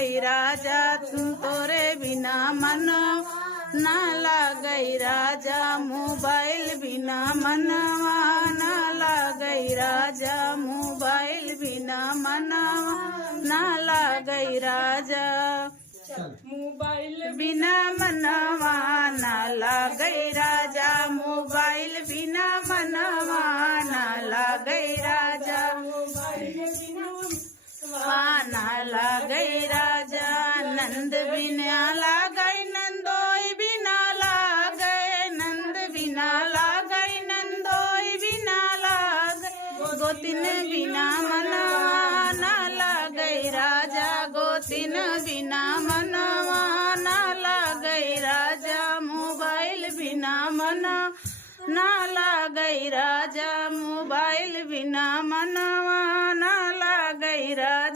लागई राजा तू तोरे बिना मनवा ना लागई राजा मोबाइल बिना मनवा ना लागई राजा मोबाइल बिना मनवा ना लागई राजा मोबाइल बिना मनवा ना लागई राजा मोबाइल बिना मनवा ना लागई राजा मोबाइल बिना ना लागई राजा नंद बिना लागई नंदोई बिना लागई नंद बिना लागई नंदोई बिना लागई गोतिन बिना मनवा ना लागई राजा गोतिन बिना मनवा ना लागई राजा मोबाइल बिना मना ना लागई राजा मोबाइल बिना मनवा ना लागई राजा।